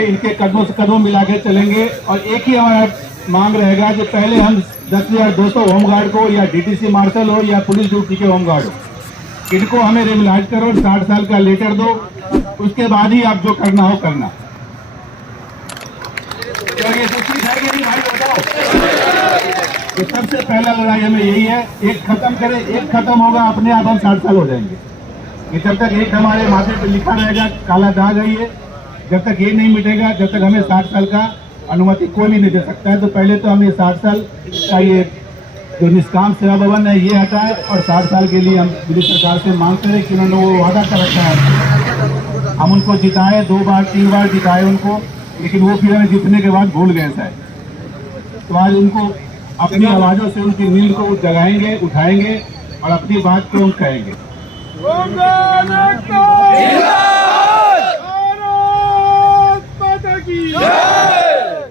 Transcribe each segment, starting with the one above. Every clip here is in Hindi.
इनके कदमों से कदम मिला के चलेंगे और एक ही हमारा मांग रहेगा कि पहले हम 10,200 होमगार्ड को या डीटीसी मार्शल हो या पुलिस ड्यूटी के होमगार्ड हो, इनको हमें रिमलाइज करो, 60 साल का लेटर दो, उसके बाद ही आप जो करना हो करना। तो ये तो चीज है कि नहीं भाई, बताओ। तो सबसे पहला लड़ाई हमें यही है, एक खत्म करें, एक खत्म होगा अपने आप हम 60 साल हो जाएंगे। कि जब तक एक हमारे माथे पे लिखा रहेगा काला दाग है ये, जब तक ये नहीं मिटेगा, जब तक हमें 60 साल का अनुमति कोई नहीं दे सकता है। तो पहले तो हमें 60 साल का ये जो निष्काम सेवा भवन है ये हटाए और 60 साल के लिए हम दिल्ली सरकार से मांगते रहे कि उन्होंने वो वादा कर रखा है, हम उनको जिताए, 2 बार 3 बार जिताए उनको, लेकिन वो फिर हमें जीतने के बाद भूल गए शायद। तो आज उनको अपनी आवाजों से उनकी नींद को जगाएंगे, उठाएंगे और अपनी बात को हम कहेंगे।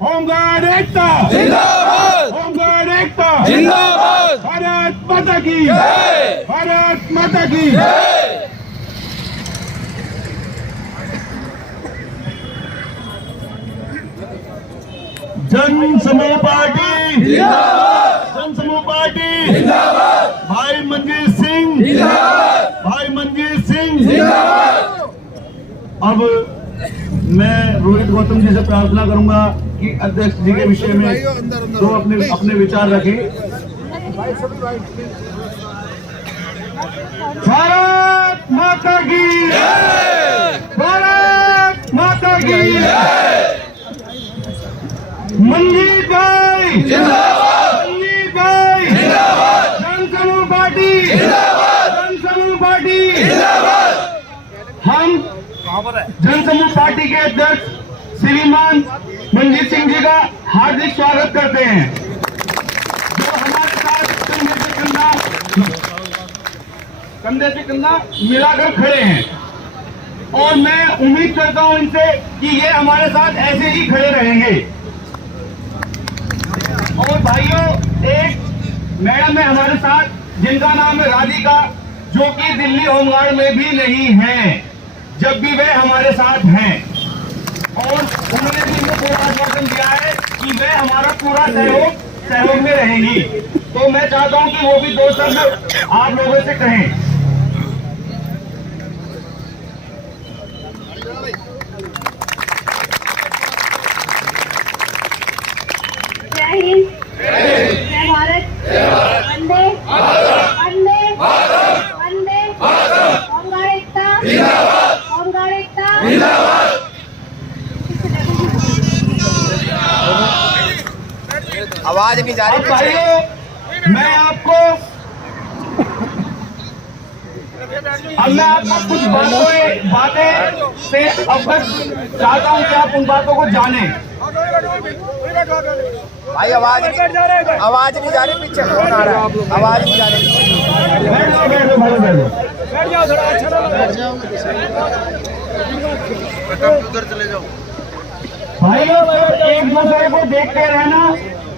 होमगार्ड एकता जिंदाबाद, होमगार्ड एकता जिंदाबाद, भारत माता की जय, भारत माता की जय। जन समूह पार्टी जिंदाबाद, जन समूह पार्टी जिंदाबाद, भाई मनजीत सिंह जिंदाबाद, भाई मनजीत सिंह जिंदाबाद। अब मैं रोहित गौतम जी से प्रार्थना करूंगा कि अध्यक्ष जी के विषय में जो अपने विचार रखें। भारत माता की जय, भारत माता की जय। मनजीत भाई जिंदाबाद, मनजीत भाई जिंदाबाद, जन समूह पार्टी जिंदाबाद, जन समूह पार्टी जिंदाबाद। हम जन समूह पार्टी के अध्यक्ष श्रीमान मनजीत सिंह जी का हार्दिक स्वागत करते हैं, जो हमारे साथ कंधे से कंधा मिलाकर खड़े हैं। और मैं उम्मीद करता हूं इनसे कि ये हमारे साथ ऐसे ही खड़े रहेंगे। और भाइयों, एक मैडम है हमारे साथ जिनका नाम है राधिका, जो कि दिल्ली होमगार्ड में भी नहीं है, जब भी वे हमारे साथ हैं। और उन्होंने भी इनको पूरा आश्वासन दिया है कि वे हमारा पूरा सहयोग में रहेंगी। तो मैं चाहता हूं कि वो भी 2 शब्द आप लोगों से कहें। जय हिंद, जय भारत, वंदे वंदे वंदे, होमगार्ड एकता जिंदाबाद, होमगार्ड एकता जिंदाबाद। आवाज नहीं जा रही। भाइयों, मैं आपको कुछ बातें से अवगत चाहता हूं कि आप उन बातों को जानें। भाई आवाज नहीं जा रही, पीछे फोन आ रहा है, आवाज नहीं जा रही। बैठ जाओ थोड़ा, अच्छा उधर चले जाओ। भाइयों, एक दूसरे को देखते रहना,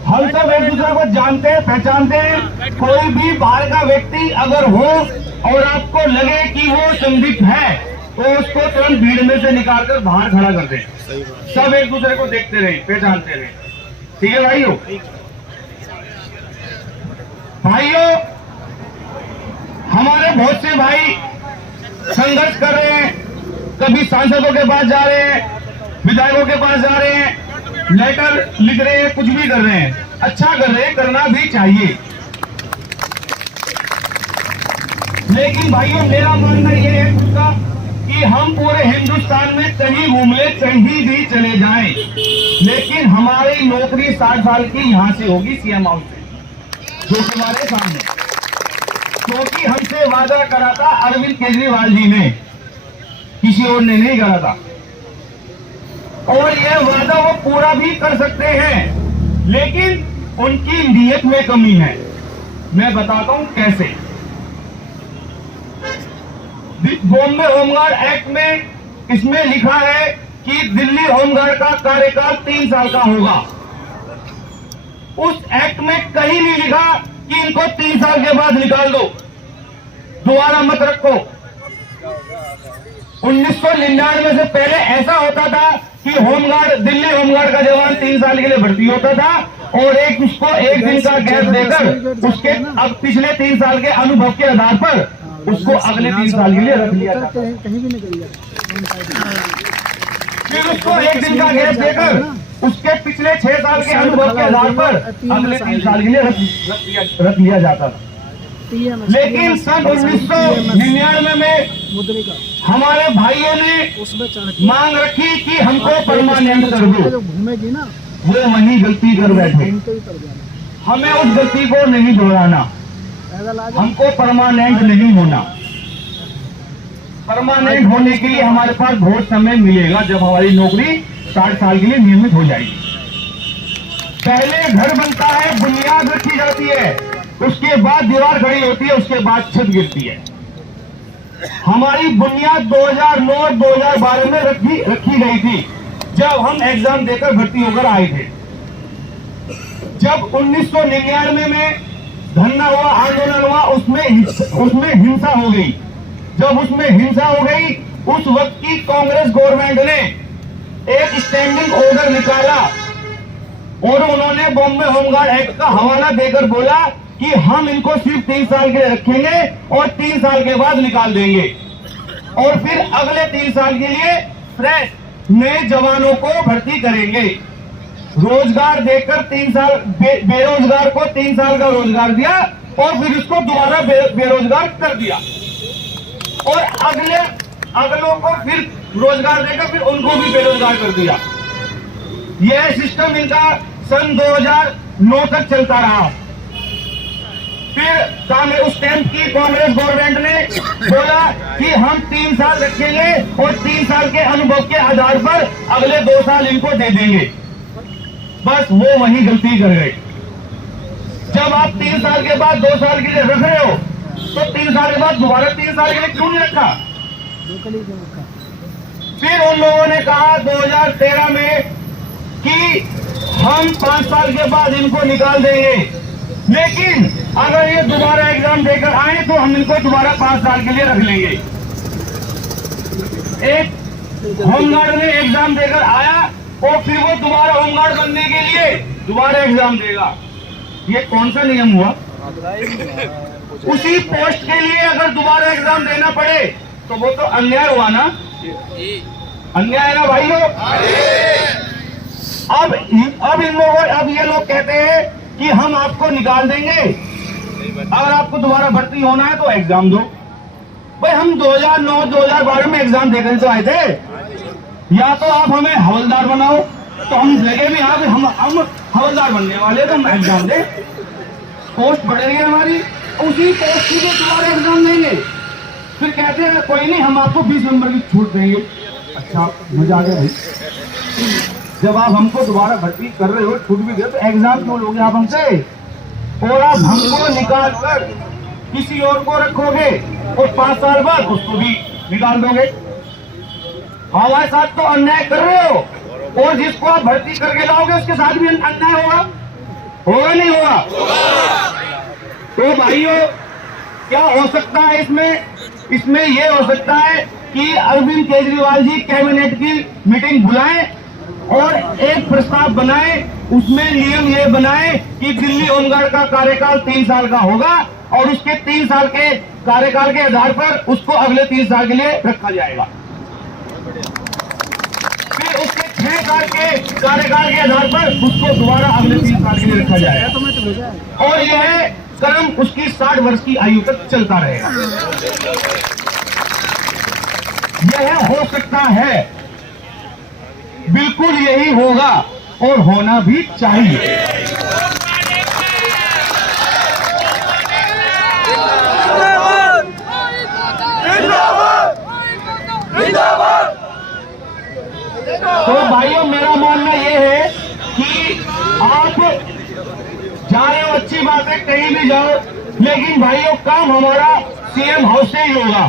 हम सब एक दूसरे को जानते हैं, पहचानते हैं। कोई भी बाहर का व्यक्ति अगर हो और आपको लगे कि वो संदिग्ध है, तो उसको तुरंत भीड़ में से निकालकर बाहर खड़ा कर दें। सब एक दूसरे को देखते रहें, पहचानते रहें, ठीक है भाइयों। भाइयों, हमारे बहुत से भाई संघर्ष कर रहे हैं, कभी सांसदों के पास जा रहे हैं, विधायकों के पास जा रहे हैं, लेटर लिख रहे हैं, कुछ भी कर रहे हैं, अच्छा कर रहे हैं, करना भी चाहिए। लेकिन भाइयों, मेरा मानना यह है उसका कि हम पूरे हिंदुस्तान में कहीं घूम ले, कहीं भी चले जाएं, लेकिन हमारी नौकरी 60 साल की यहां से होगी, सीएम हाउस से, जो हमारे सामने, क्योंकि हमसे वादा करा था अरविंद केजरीवाल जी ने, किसी और ने नहीं करा था। और यह वादा वो पूरा भी कर सकते हैं, लेकिन उनकी नीयत में कमी है। मैं बताता हूं कैसे। बॉम्बे होमगार्ड एक्ट में इसमें लिखा है कि दिल्ली होमगार्ड का कार्यकाल 3 साल का होगा। उस एक्ट में कहीं नहीं लिखा कि इनको 3 साल के बाद निकाल दो, दोबारा मत रखो। 1999 से पहले ऐसा होता था कि होमगार्ड, दिल्ली होमगार्ड का जवान 3 साल के लिए भर्ती होता था और उसको एक दिन का गैप देकर उसके अब पिछले 3 साल के अनुभव के आधार पर उसको अगले 3 साल के लिए रख लिया जाता है। फिर उसको एक दिन का गैप देकर उसके पिछले 6 साल के अनुभव के आधार पर अगले 3 साल के लिए रख लिया जाता था। लेकिन सन 1999 में हमारे भाइयों ने मांग रखी कि हमको परमानेंट कर दो। वो वही गलती कर बैठे। हमें उस गलती को नहीं दोहराना, हमको परमानेंट नहीं होना। परमानेंट होने के लिए हमारे पास बहुत समय मिलेगा जब हमारी नौकरी 60 साल के लिए नियमित हो जाएगी। पहले घर बनता है, बुनियाद रखी जाती है, उसके बाद दीवार खड़ी होती है, उसके बाद छत गिरती है। हमारी बुनियाद 2009-2012 में रखी गई थी जब हम एग्जाम देकर भर्ती होकर आए थे। जब 1999 में धरना हुआ, आंदोलन हुआ, उसमें हिंसा हो गई। जब उसमें हिंसा हो गई, उस वक्त की कांग्रेस गवर्नमेंट ने एक स्टैंडिंग ऑर्डर निकाला और उन्होंने बॉम्बे होमगार्ड एक्ट का हवाला देकर बोला कि हम इनको सिर्फ 3 साल के लिए रखेंगे और 3 साल के बाद निकाल देंगे और फिर अगले 3 साल के लिए फ्रेश नए जवानों को भर्ती करेंगे। रोजगार देकर 3 साल बेरोजगार को 3 साल का रोजगार दिया और फिर उसको दोबारा बेरोजगार कर दिया और अगलों को फिर रोजगार देकर फिर उनको भी बेरोजगार कर दिया। यह सिस्टम इनका सन 2009 तक चलता रहा। फिर उस टाइम की कांग्रेस गवर्नमेंट ने बोला कि हम 3 साल रखेंगे और 3 साल के अनुभव के आधार पर अगले 2 साल इनको दे देंगे। बस वो वही गलती कर गए। जब आप 3 साल के बाद 2 साल के लिए रख रहे हो तो 3 साल के बाद दोबारा 3 साल के लिए क्यों नहीं रखा? फिर उन लोगों ने कहा 2013 में कि हम 5 साल के बाद इनको निकाल देंगे, लेकिन अगर ये दोबारा एग्जाम देकर आए तो हम इनको दोबारा 5 साल के लिए रख लेंगे। एक होमगार्ड ने एग्जाम देकर आया और फिर वो दोबारा होमगार्ड बनने के लिए दोबारा एग्जाम देगा। ये कौन सा नियम हुआ? उसी पोस्ट के लिए अगर दोबारा एग्जाम देना पड़े तो वो तो अन्याय हुआ ना? अन्याय है ना भाइयों? अब ये लोग कहते हैं कि हम आपको निकाल देंगे, अगर आपको दोबारा भर्ती होना है तो एग्जाम दो। भाई हम 2009-2012 में एग्जाम देकर तो आए थे। या तो आप हमें हवलदार बनाओ तो हम लगे भी हम हवलदार बनने वाले तो हम एग्जाम दे, पोस्ट बढ़ेगी हमारी, उसी पोस्ट के लिए दोबारा एग्जाम देंगे। फिर कहते हैं कोई नहीं, हम आपको 20 नंबर की छूट देंगे। अच्छा मजा आ गया भाई। जब आप हमको दोबारा भर्ती कर रहे हो, छूट भी दे, तो एग्जाम क्यों लोगे आप हमसे? और आप हमको निकाल कर किसी और को रखोगे और 5 साल बाद उसको भी निकाल दोगे। हमारे साथ तो अन्याय कर रहे हो और जिसको आप भर्ती करके लाओगे उसके साथ भी अन्याय होगा। होगा नहीं होगा? तो भाइयों क्या हो सकता है इसमें ये हो सकता है कि अरविंद केजरीवाल जी कैबिनेट की मीटिंग बुलाएं और एक प्रस्ताव बनाएं, उसमें नियम ये बनाएं कि दिल्ली होमगार्ड का कार्यकाल 3 साल का होगा और उसके 3 साल के कार्यकाल के आधार पर उसको अगले 3 साल के लिए रखा जाएगा। फिर उसके 6 साल के कार्यकाल के आधार पर उसको दोबारा अगले 3 साल के लिए रखा जाएगा और यह क्रम उसकी 60 वर्ष की आयु तक चलता रहेगा। यह हो सकता है, बिल्कुल यही होगा और होना भी चाहिए। तो भाइयों मेरा मानना यह है कि आप जा रहे हो, अच्छी बात है, कहीं भी जाओ, लेकिन भाइयों काम हमारा सीएम हाउस से ही होगा।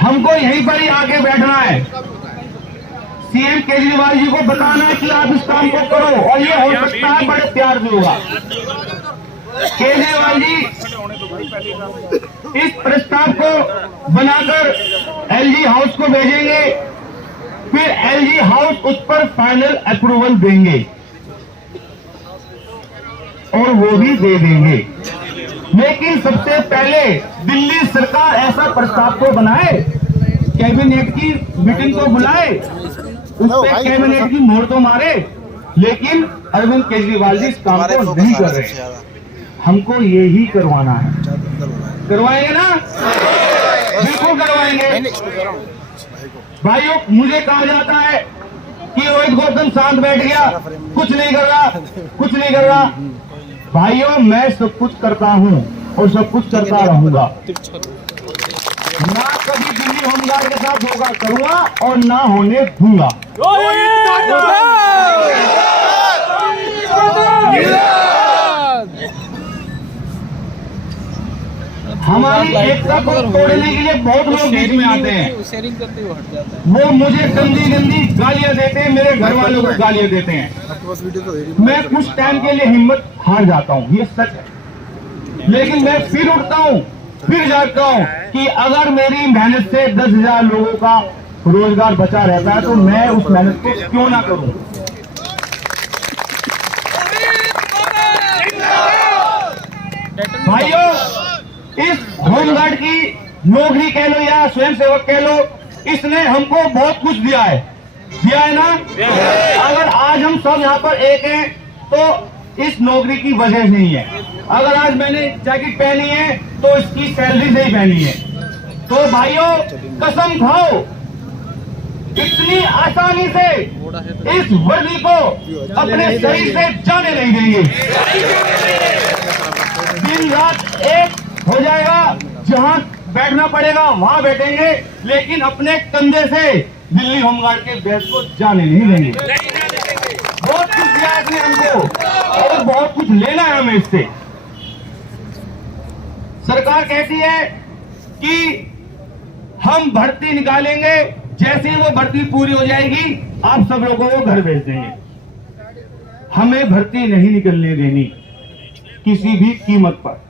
हमको यहीं पर ही आके बैठना है, सीएम केजरीवाल जी को बताना है कि आप इस काम को करो और ये हो सकता है बड़े प्यार से होगा। केजरीवाल जी इस प्रस्ताव को बनाकर एलजी हाउस को भेजेंगे, फिर एलजी हाउस उस पर फाइनल अप्रूवल देंगे और वो भी दे देंगे। लेकिन सबसे पहले दिल्ली सरकार ऐसा प्रस्ताव को बनाए, कैबिनेट की मीटिंग को बुलाए, उस पर कैबिनेट की मोहर तो मारे, लेकिन अरविंद केजरीवाल जी इस काम को नहीं कर रहे। हमको ये ही करवाना है। करवाएंगे ना? बिल्कुल करवाएंगे। भाइयों, मुझे कहा जाता है कि रोहित गौतम शांत बैठ गया, कुछ नहीं कर रहा, कुछ नहीं कर रहा। भाइयों, मैं सब कुछ करता हूं और सब कुछ करता रहूंगा। ना कभी दिल्ली होमगार्ड के साथ धोखा करूंगा और ना होने दूंगा। हमारी एकता को तोड़ने के लिए बहुत लोग बीच में आते हैं। शेयरिंग करते हुए हट जाता है। वो मुझे गंदी गंदी गालियां देते हैं, मेरे घर वालों को गालियां देते हैं। मैं कुछ टाइम के लिए हिम्मत हार जाता हूँ, ये सच है। लेकिन मैं फिर उठता हूँ, फिर जागता हूँ कि अगर मेरी मेहनत से 10,000 लोगों का रोजगार बचा रहता है तो मैं उस मेहनत को क्यों ना करूं। भाइयों, इस होमगार्ड की नौकरी कह लो या स्वयंसेवक कह लो, इसने हमको बहुत कुछ दिया है ना। अगर आज हम सब यहाँ पर एक हैं तो इस नौकरी की वजह से ही है। अगर आज मैंने जैकेट पहनी है तो इसकी सैलरी से ही पहनी है। तो भाइयों, कसम खाओ, इतनी आसानी से इस वर्दी को अपने शरीर से जाने नहीं देंगे। दिन रात एक हो जाएगा, जहां बैठना पड़ेगा वहां बैठेंगे, लेकिन अपने कंधे से दिल्ली होमगार्ड के बैच को जाने नहीं देंगे। बहुत कुछ दिया है इसने हमको और बहुत कुछ लेना है हमें इससे। सरकार कहती है कि हम भर्ती निकालेंगे, जैसे ही वो भर्ती पूरी हो जाएगी आप सब लोगों को घर भेज देंगे। हमें भर्ती नहीं निकलने देनी किसी भी कीमत पर।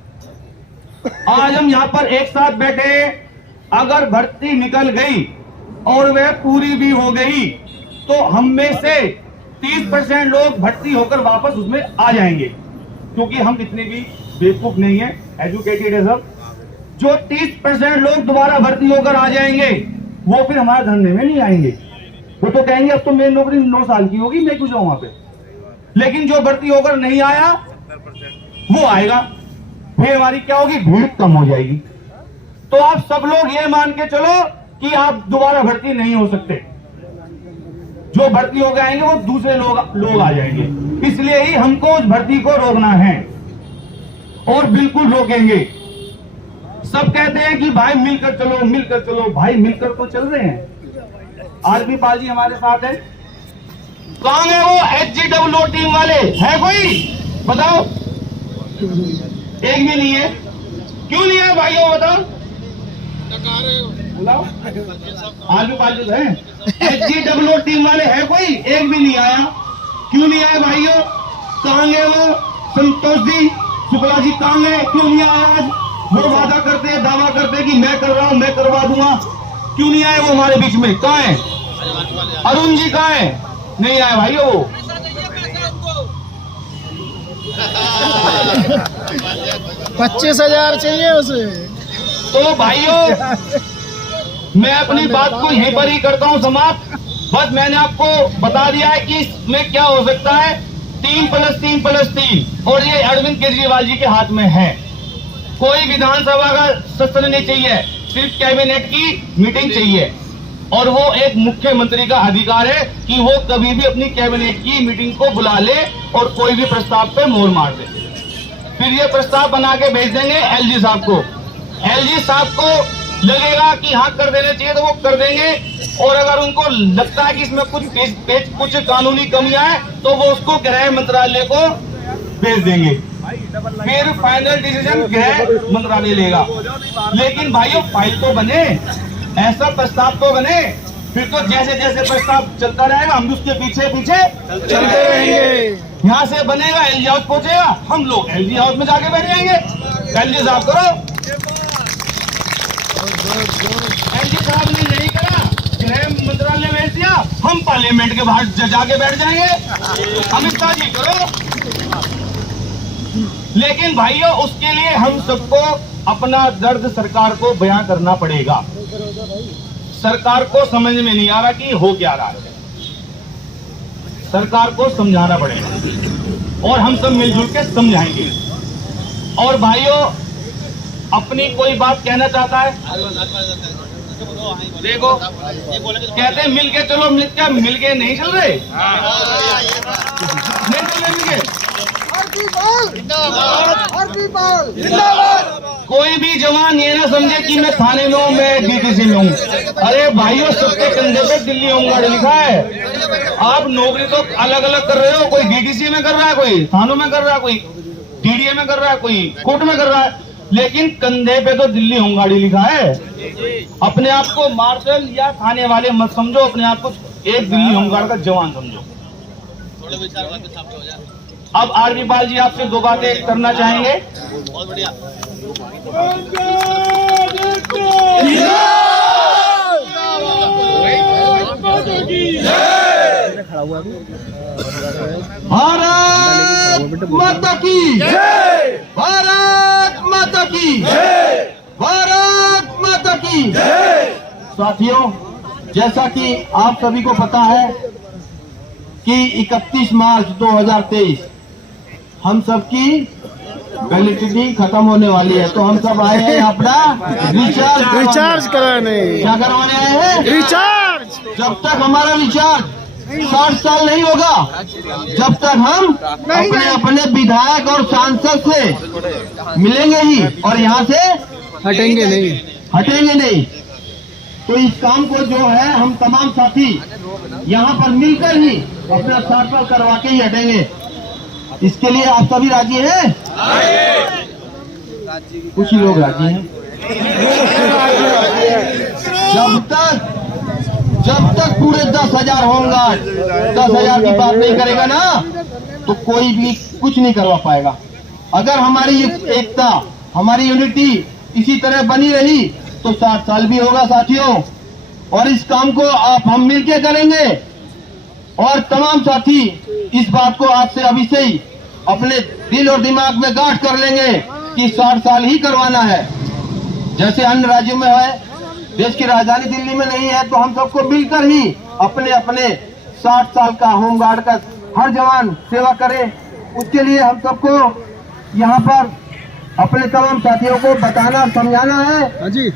आज हम यहाँ पर एक साथ बैठे हैं, अगर भर्ती निकल गई और वह पूरी भी हो गई तो हम में से 30% लोग भर्ती होकर वापस उसमें आ जाएंगे, क्योंकि हम इतने भी बेवकूफ नहीं है, एजुकेटेड है सब। जो 30% लोग दोबारा भर्ती होकर आ जाएंगे वो फिर हमारे धंधे में नहीं आएंगे। वो तो कहेंगे अब तो मेरी नौकरी 9 साल की होगी, मैं क्यों जाऊं वहां पे। लेकिन जो भर्ती होकर नहीं आया वो आएगा, फिर हमारी क्या होगी, भीड़ कम हो जाएगी। तो आप सब लोग ये मान के चलो कि आप दोबारा भर्ती नहीं हो सकते। जो भर्ती हो गए आएंगे वो दूसरे लोग आ जाएंगे। इसलिए ही हमको उस भर्ती को रोकना है और बिल्कुल रोकेंगे। सब कहते हैं कि भाई मिलकर चलो, मिलकर चलो। भाई मिलकर तो चल रहे हैं। आरपी पाल जी हमारे साथ है। कौन है वो HGWO टीम वाले? है कोई? बताओ। एक भी नहीं है। क्यों नहीं है भाइयों, बताओ। आरपी पाल जी है। HGWO टीम वाले है कोई? एक भी नहीं आया। क्यों नहीं आया भाइयों? कहां गए वो संतोष जी शुक्ला जी? कहां गए? क्यों नहीं आया आज? वो वादा करते हैं, दावा करते हैं कि मैं कर रहा हूं, मैं करवा दूंगा। क्यों नहीं आए वो हमारे बीच में? कहां है अरुण जी? कहां है? नहीं आए भाइयों। 25,000 चाहिए उसे। तो भाइयों, मैं अपनी बात को यहीं पर ही करता हूं समाप्त। बस मैंने आपको बता दिया है कि इसमें क्या हो सकता है। 3+3+3 और ये अरविंद केजरीवाल जी के हाथ में है। कोई विधानसभा का सत्र नहीं चाहिए, सिर्फ कैबिनेट की मीटिंग चाहिए। और वो एक मुख्यमंत्री का अधिकार है कि वो कभी भी अपनी कैबिनेट की मीटिंग को बुला ले और कोई भी प्रस्ताव पे मोहर मार दे। फिर ये प्रस्ताव बना के भेज देंगे एलजी साहब को। एलजी साहब को लगेगा कि हाँ कर देना चाहिए तो वो कर देंगे, और अगर उनको लगता है कि इसमें कुछ कानूनी कमियां हैं तो वो उसको गृह मंत्रालय को भेज देंगे। फिर फाइनल डिसीजन गृह मंत्रालय लेगा। लेकिन भाइयों, फाइल तो बने, ऐसा प्रस्ताव तो बने, फिर तो जैसे जैसे प्रस्ताव चलता रहेगा हम भी उसके पीछे पीछे चलते रहेंगे। यहाँ से बनेगा, एलजी हाउस पहुंचेगा, हम लोग एलजी हाउस में जाके बैठ जाएंगे। एलजी साहब करो, एलजी साहब ने नहीं करा, गृह मंत्रालय में दिया, हम पार्लियामेंट के बाहर जाके बैठ जाएंगे, अमित शाह जी करो। लेकिन भाइयों, उसके लिए हम सबको अपना दर्द सरकार को बयां करना पड़ेगा। सरकार को समझ में नहीं आ रहा कि हो क्या रहा है, सरकार को समझाना पड़ेगा और हम सब मिलजुल के समझाएंगे। और भाइयों, अपनी कोई बात कहना चाहता है, देखो कहते हैं मिलके चलो, क्या मिलके नहीं चल रहे? नहीं चल रहे मिलके। कोई भी जवान ये ना समझे कि मैं थाने में हूँ, मैं डीटीसी में हूँ। अरे भाइयों, सबके कंधे पे दिल्ली होमगार्ड लिखा है। आप नौकरी तो अलग अलग कर रहे हो, कोई डीटीसी में कर रहा है, कोई थानों में कर रहा है, कोई डीडीए में कर रहा है, कोई कोर्ट में कर रहा है, लेकिन कंधे पे तो दिल्ली होमगार्ड लिखा है। अपने आप को मार्शल या थाने वाले मत समझो, अपने आप को एक दिल्ली होमगार्ड का जवान समझो। अब आरवी पाल जी आपसे दो बातें करना चाहेंगे। बहुत बढ़िया। भारत माता की जय, भारत माता की जय, भारत माता की जय। साथियों, जैसा कि आप सभी को पता है कि 31 मार्च 2023 हम सबकी वैलिडिटी खत्म होने वाली है, तो हम सब आए हैं अपना रिचार्ज कराने। क्या करवाने आए हैं? रिचार्ज। जब तक हमारा रिचार्ज 60 साल नहीं होगा, जब तक हम अपने अपने विधायक और सांसद से मिलेंगे ही और यहाँ से हटेंगे नहीं। तो इस काम को जो है हम तमाम साथी यहाँ पर मिलकर ही अपना 60 साल करवा के ही हटेंगे। इसके लिए आप सभी राजी हैं? कुछ ही लोग राजी हैं। जब तक पूरे 10,000 होमगार्ड 10,000 की बात नहीं करेगा ना, तो कोई भी कुछ नहीं करवा पाएगा। अगर हमारी एकता, हमारी यूनिटी इसी तरह बनी रही तो 60 साल भी होगा साथियों। और इस काम को हम मिलके करेंगे और तमाम साथी इस बात को आज से अभी से ही अपने दिल और दिमाग में गांठ कर लेंगे कि 60 साल ही करवाना है। जैसे अन्य राज्यों में है, देश की राजधानी दिल्ली में नहीं है, तो हम सबको मिलकर ही अपने अपने 60 साल का होमगार्ड का हर जवान सेवा करे। उसके लिए हम सबको यहाँ पर अपने तमाम साथियों को बताना, समझाना है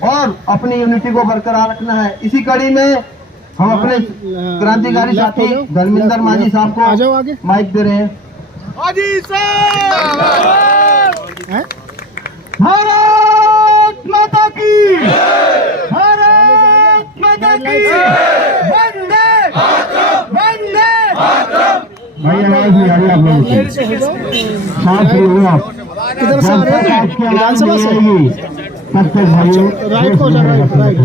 और अपनी यूनिटी को बरकरार रखना है। इसी कड़ी में हम अपने क्रांतिकारी साथी धर्मेंद्र माझी साहब को माइक दे रहे हैं। भारत माता की, भारत माता की, वंदे वंदे। भाई आवाज नहीं आ रही आप लोगों की, साथ ही हुआ किधर से आ रहे हैं? विधानसभा से। तब तक भाइयों राइट को जा, राइट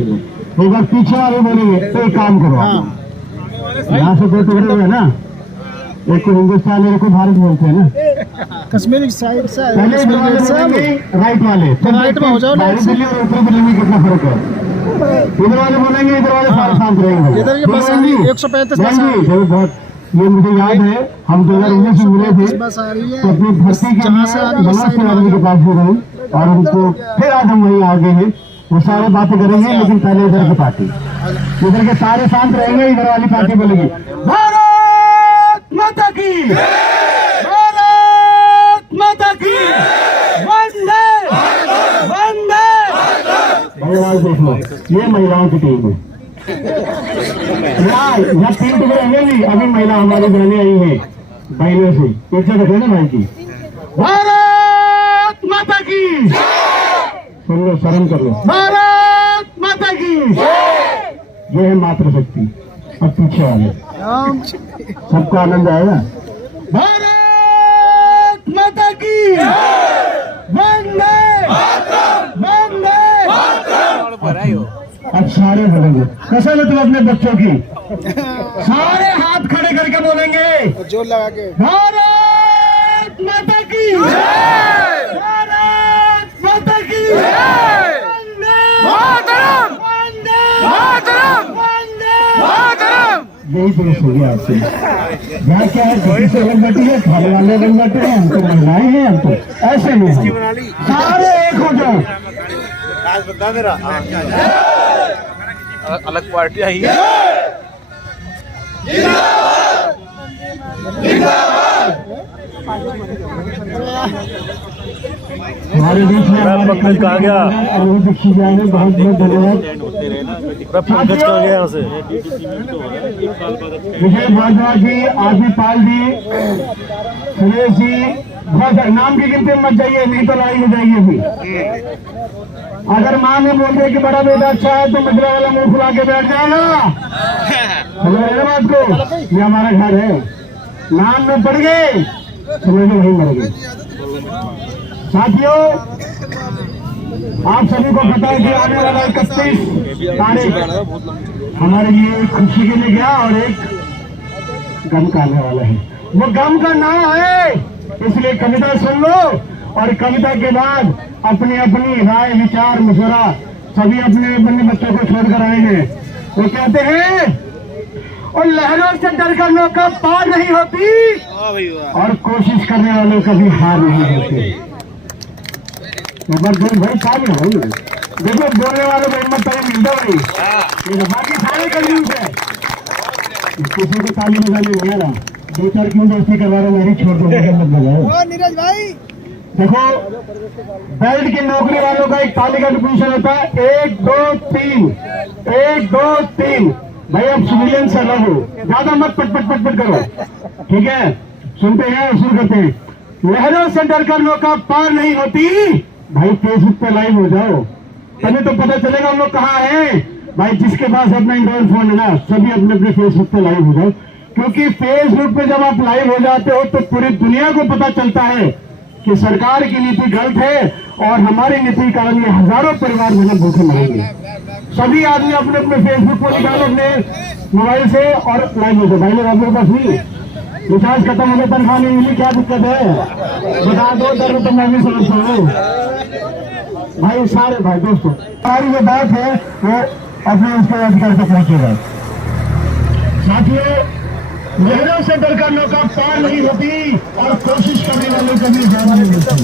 एक बार पीछे वाले बोलेंगे तो एक काम करो, यहाँ से कोई टुकड़े हुए ना, एक को हिंदुस्तान, एक को भारत बोलते हैं ना। कश्मीर साइड से पहले राइट वाले तो राइट में हो जाओ। दिल्ली और उत्तर दिल्ली में कितना फर्क है? इधर वाले बोलेंगे, इधर वाले सारे शांत रहेंगे। इधर ये बस 135 बस बहुत, ये मुझे याद है, हम 2019 में मिले थे बस आ रही है तो अपनी भर्ती के जहाँ से मनोज तिवारी के पास भी गए और उनको फिर आज हम वहीं आ गए हैं। वो सारे बातें करेंगे, लेकिन पहले इधर की पार्टी, इधर के सारे शांत रहेंगे, इधर वाली पार्टी बोलेगी भारत माता की, भारत माता की, वंदे वंदे। महिलाएं देख लो, ये महिलाओं की टीम है। यहाँ 3 टुकड़े होंगे भी, अभी महिला हमारी बहनें आई है बहनों से, पीछे रखे ना भाई की। भारत माता की, सुन लो, शर्म कर लो। भारत माता की, ये है मातृशक्ति। अब पीछे वाले सबको आनंद आएगा। भारत माता की, वंदे वंदे। अब सारे बोलेंगे, कसम है तुम अपने बच्चों की, सारे हाथ खड़े करके बोलेंगे, जोर लगा के, भारत माता की, भारत माता की, वंदे मातरम, वंदे मातरम, वंदे मातरम। यही देश हो गया आपसे। यहाँ क्या है, किसी से अलग बैठी है, खाने वाले अलग बैठे हैं, हम तो महिलाएं हैं, हम तो ऐसे नहीं हैं। सारे एक हो जाओ। अलग पार्टी आई है। हमारे बीच में पंकज कहाँ गया? अनिरुद्ध खीजा ने बहुत बहुत धन्यवाद। पंकज कहाँ गया यहाँ से? विजय भारद्वाज जी, आरपी पाल जी, सुरेश जी, बहुत नाम की गिनती मत जाइए, नहीं तो लड़ाई हो जाएगी अभी। अगर माँ ने बोल दिया कि बड़ा बेटा अच्छा है तो मजरा वाला मुंह फुला के बैठ जाएगा। समझ रहे बात को? ये हमारा घर है, नाम में पड़ गए समझ लो वहीं मर गए। साथियों, आप सभी को पता है कि आने वाला 31 तारीख हमारे लिए एक खुशी के लिए गया और एक गम का आने वाला है। वो गम का नाम है, इसलिए कविता सुन लो और कविता के बाद अपनी अपनी राय विचार मशवरा सभी अपने अपने बच्चों को छोड़कर आए हैं। वो कहते हैं, और लहरों से डर कर नौका पार नहीं होती और कोशिश करने वालों कभी हार नहीं होती। जबरदस्त भाई, सामने हो देखो, बोलने वालों को हिम्मत टाइम मिलता भाई, बाकी सारे कंफ्यूज है। किसी को ताली बजाने नहीं आ रहा, दो चार क्यों दोस्ती करवा रहे, मेरी छोड़ दो मत बजाओ। नीरज भाई देखो, बेल्ट की नौकरी वालों का एक ताली का डिफिनेशन होता है 1 2 3, 1 2 3। भाई अब सिविलियन से अलग हो, ज्यादा मत पट पट पट पट करो, ठीक है? सुनते हैं और शुरू करते हैं। लहरों से डर कर नौका पार नहीं होती। भाई फेसबुक पे लाइव हो जाओ, तभी तो पता चलेगा हम लोग कहाँ हैं। भाई जिसके पास अपना एंड्रॉइड फोन है ना, सभी अपने अपने फेसबुक पे लाइव हो जाओ, क्योंकि फेसबुक पे जब आप लाइव हो जाते हो तो पूरी दुनिया को पता चलता है कि सरकार की नीति गलत है और हमारी नीति के कारण ये हजारों परिवार जो है भूखे मरेंगे। सभी आदमी अपने अपने फेसबुक को निकालो अपने मोबाइल से और लाइव हो जाओ। भाई लोग आप लोग पास नहीं रिचार्ज खत्म होने तनख्वाह नहीं मिली, क्या दिक्कत है बता दो, दर्द तो मैं भी समझता हूँ भाई। सारे भाई दोस्तों, हमारी जो बात है वो अपने उसके अधिकार तक पहुंचेगा। साथियों, लहरों से डर कर नौका पार नहीं होती और कोशिश करने वालों को भी ज्यादा नहीं मिलती।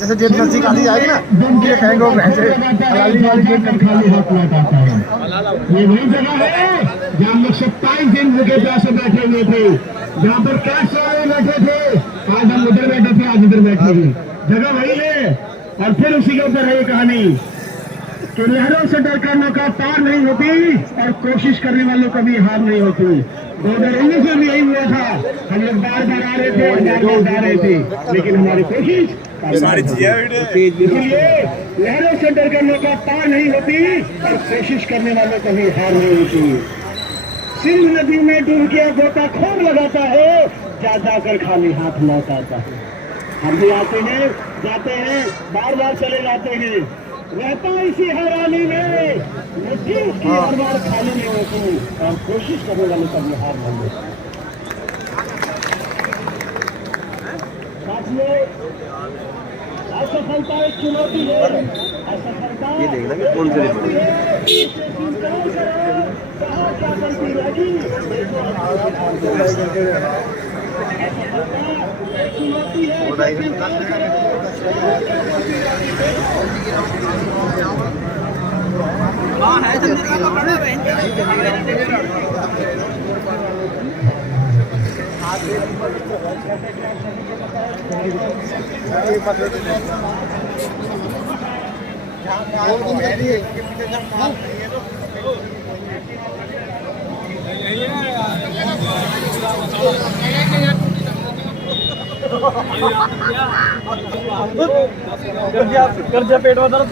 जैसे जेब नजदीक आती जाएगी ना, दिन के कहेंगे वो भैंसे खाली हाथ लौट आता है। ये वही जगह है जहाँ हम लोग 27 दिन भूखे प्यासे बैठे हुए थे, जहाँ पर कैश वाले बैठे थे, आज हम उधर बैठे थे, आज उधर बैठे थे। जगह वही है और फिर उसी के ऊपर है ये कहानी कि लहरों से डर कर नौका पार नहीं होती और कोशिश करने वालों कभी हार नहीं होती। 2019 में भी यही हुआ था, हम लोग बार बार आ रहे थे और बार बार जा रहे थे, लेकिन हमारी कोशिश इसलिए लहरों से डर कर नौका पार नहीं होती और कोशिश करने वालों कभी हार नहीं होती। सिंध नदी में डूब के गोता खूब लगाता है, जा जाकर खाली हाथ लौट आता है। हम भी आते हैं, जाते हैं, बार बार चले जाते हैं, रहता इसी हैरानी में, लेकिन उसकी हर बार खाली नहीं होती और कोशिश करने वाले कभी हार नहीं होती। साथियों, असफलता एक चुनौती है, असफलता ये देखना कि कौन से कहाँ क्या गलती रहेगी, चुनौती है। कर दिया पेट में दर्द।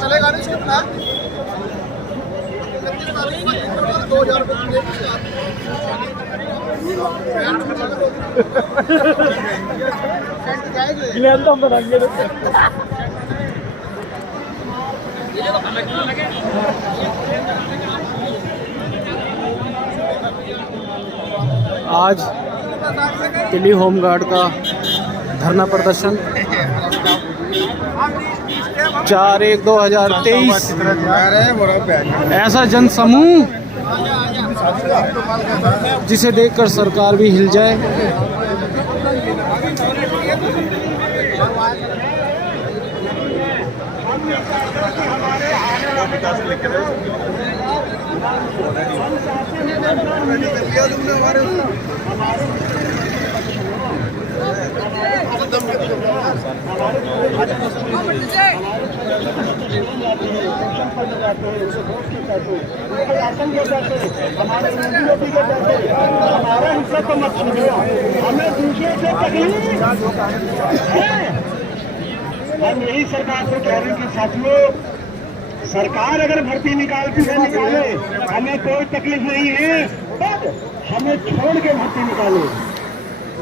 चलेगा नहीं इसके बिना 2000 रुपये आज दिल्ली होमगार्ड का धरना प्रदर्शन 4/1/2023। ऐसा जनसमूह जिसे देखकर सरकार भी हिल जाए। हमारा हिस्सा तो मत छीनिए, हमें दूसरे से तकलीफ है। हम यही सरकार से कह रहे हैं कि साथियों, सरकार अगर भर्ती निकालती है निकाले, हमें कोई तकलीफ नहीं है, पर हमें छोड़ के भर्ती निकाले।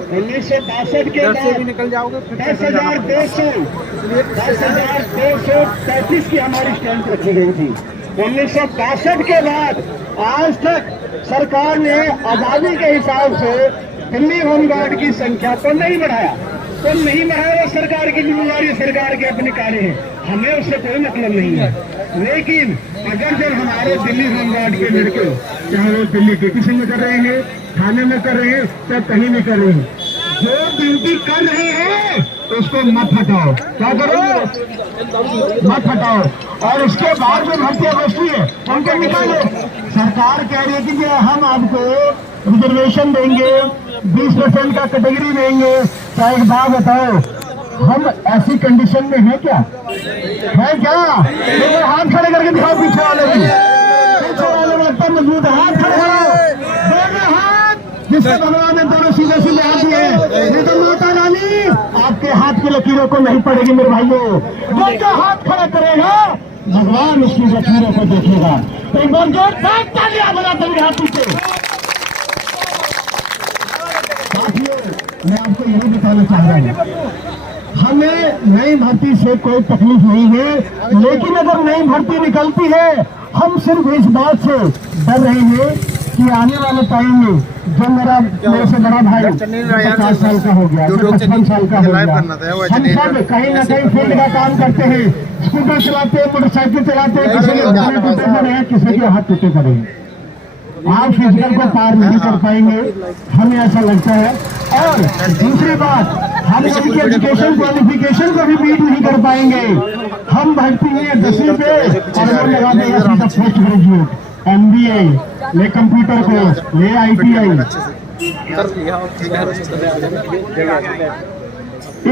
1962 के बाद निकल जाओगे 10,235 की हमारी स्ट्रेंथ रखी गई थी। 1962 के बाद आज तक सरकार ने आजादी के हिसाब से दिल्ली होमगार्ड की संख्या को नहीं बढ़ाया। तो नहीं बढ़ाया, वो सरकार की जिम्मेदारी, सरकार के अपने कार्य है, हमें उससे कोई मतलब नहीं है। लेकिन अगर जब हमारे दिल्ली होमगार्ड के लड़के, चाहे वो दिल्ली डिप्टी में कर रहे हैं, थाने में कर रहे हैं, चाहे कहीं भी कर रहे हैं, जो ड्यूटी कर रहे हैं उसको मत हटाओ। क्या करो? मत हटाओ। और उसके बाद जो भर्तियां बचती है उनको निकालो। सरकार कह रही है कि हम आपको रिजर्वेशन देंगे, 20% का कैटेगरी देंगे। क्या एक बात बताओ, हम ऐसी कंडीशन में है क्या? है क्या? तो हाथ खड़े करके दिखाओ, पीछे वाले भी, पीछे वाले लगता मजबूत है, हाथ खड़े करो, दोनों हाथ, जिससे भगवान ने दोनों सीधे सीधे हाथ दिए। ये तो माता रानी आपके हाथ की लकीरों को नहीं पड़ेगी मेरे भाइयों। जो हाथ खड़ा करेगा भगवान उसकी लकीरों को देखेगा। तो एक बार जोर तालियां बजाते हुए हाथ पीछे। साथियों, मैं आपको यही बताना चाह रहा हूँ, हमें नई भर्ती से कोई तकलीफ नहीं है, लेकिन अगर नई भर्ती निकलती है, हम सिर्फ इस बात से डर रहे हैं कि आने वाले टाइम में जो मेरे से बड़ा भाई 50 साल का हो गया, 55 साल का हो गया, हम सब कहीं ना कहीं फील्ड का काम करते हैं, स्कूटर चलाते हैं, मोटरसाइकिल चलाते हैं, किसी के घुटने टूटे पड़े हैं, किसी के हाथ टूटे पड़े हैं। आप फिजिकल को पार नहीं कर पाएंगे, हमें ऐसा लगता है। और दूसरी बात, हम उनकी एजुकेशन क्वालिफिकेशन को भी मीट नहीं कर पाएंगे। हम भर्ती में 10वीं पे और वो लगा देगा सीधा पोस्ट ग्रेजुएट, MBA, ले कंप्यूटर कोर्स, ले ITI।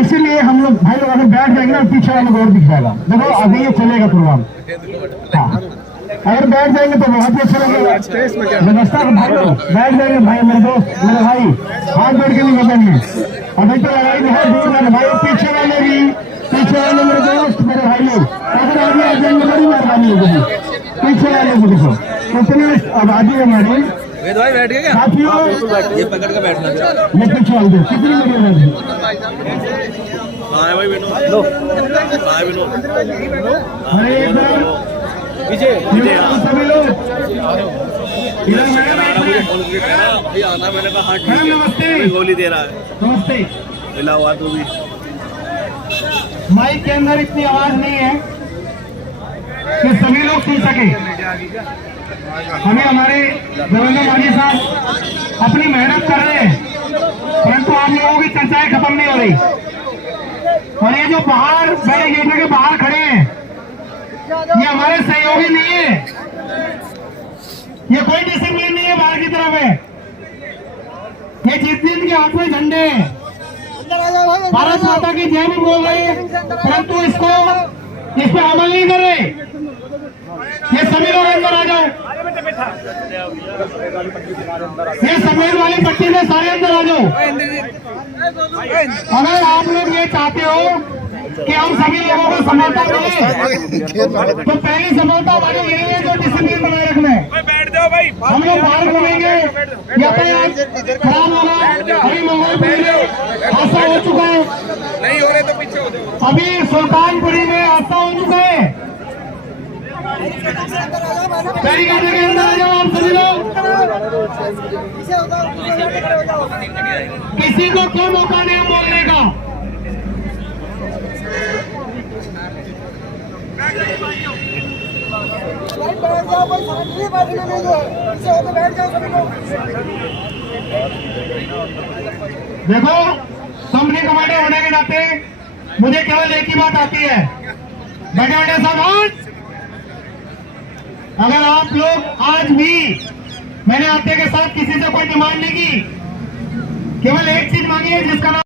इसीलिए हम लोग भाई लोग अगर बैठ जाएंगे ना, पीछे वाले को और दिख जाएगा। देखो अभी ये चलेगा प्रोग्राम, हाँ, अगर बैठ जाएंगे तो बहुत ही अच्छा लगेगा। व्यवस्था भाई लोग बैठ जाएंगे, भाई मेरे दोस्त, मेरे भाई हाथ बैठ के नहीं बदलेंगे। अभी तो लड़ाई बहुत दूर है भाई, पीछे वाले भी, पीछे वाले मेरे दोस्त, मेरे भाई लोग अगर आगे आ जाएंगे बड़ी मेहरबानी होगी। पीछे वाले को देखो कितनी आबादी है हमारी। साथियों, ये पकड़ के बैठना ये पीछे वाले कितनी बड़ी आबादी। अरे एक बार सभी लोग मैंने कहा हाँ ठीक है, गोली दे रहा है, नमस्ते। मिला हुआ तो भी माइक के अंदर इतनी आवाज नहीं है कि सभी लोग सुन सके। हमें हमारे देवेंद्र मांझी साहब अपनी मेहनत कर रहे हैं, परंतु आप लोगों की चर्चाएं खत्म नहीं हो रही। और ये जो बाहर बैरिकेड के बाहर खड़े हैं, ये हमारे सहयोगी नहीं है, ये कोई डिसिप्लिन नहीं है, बाहर की तरफ है। ये जितने इनके हाथ में झंडे हैं, भारत माता की जय भी बोल रहे हैं, परंतु इस पे अमल नहीं कर रहे। ये सभी लोग अंदर आ जाओ, ये सफेद वाली पट्टी में सारे अंदर आ जाओ। अगर आप लोग ये चाहते हो कि हम सभी लोगों को सफलता मिले, तो पहली सफलता हमारी यही है जो डिसिप्लिन बनाए रखना है। हम लोग बाहर घूमेंगे, यातायात खराब होगा, अभी मंगोलपुरी में हादसा हो चुका है, नहीं हो रहे तो पीछे हो जाओ। अभी सुल्तानपुरी में हादसा हो चुका है, बैरिकेड के अंदर आ जाओ आप सभी लोग। किसी को कोई मौका नहीं है बोलने का। बैठ जाओ, कोई फर्क नहीं बैठने में, जो पीछे होकर बैठ जाओ सभी लोग। देखो, कंपनी कमांडर होने के नाते मुझे केवल एक ही बात आती है, बैठे बैठे सामान। अगर आप लोग आज भी, मैंने आपके के साथ किसी से कोई डिमांड नहीं की, केवल एक चीज मांगी है जिसका नाम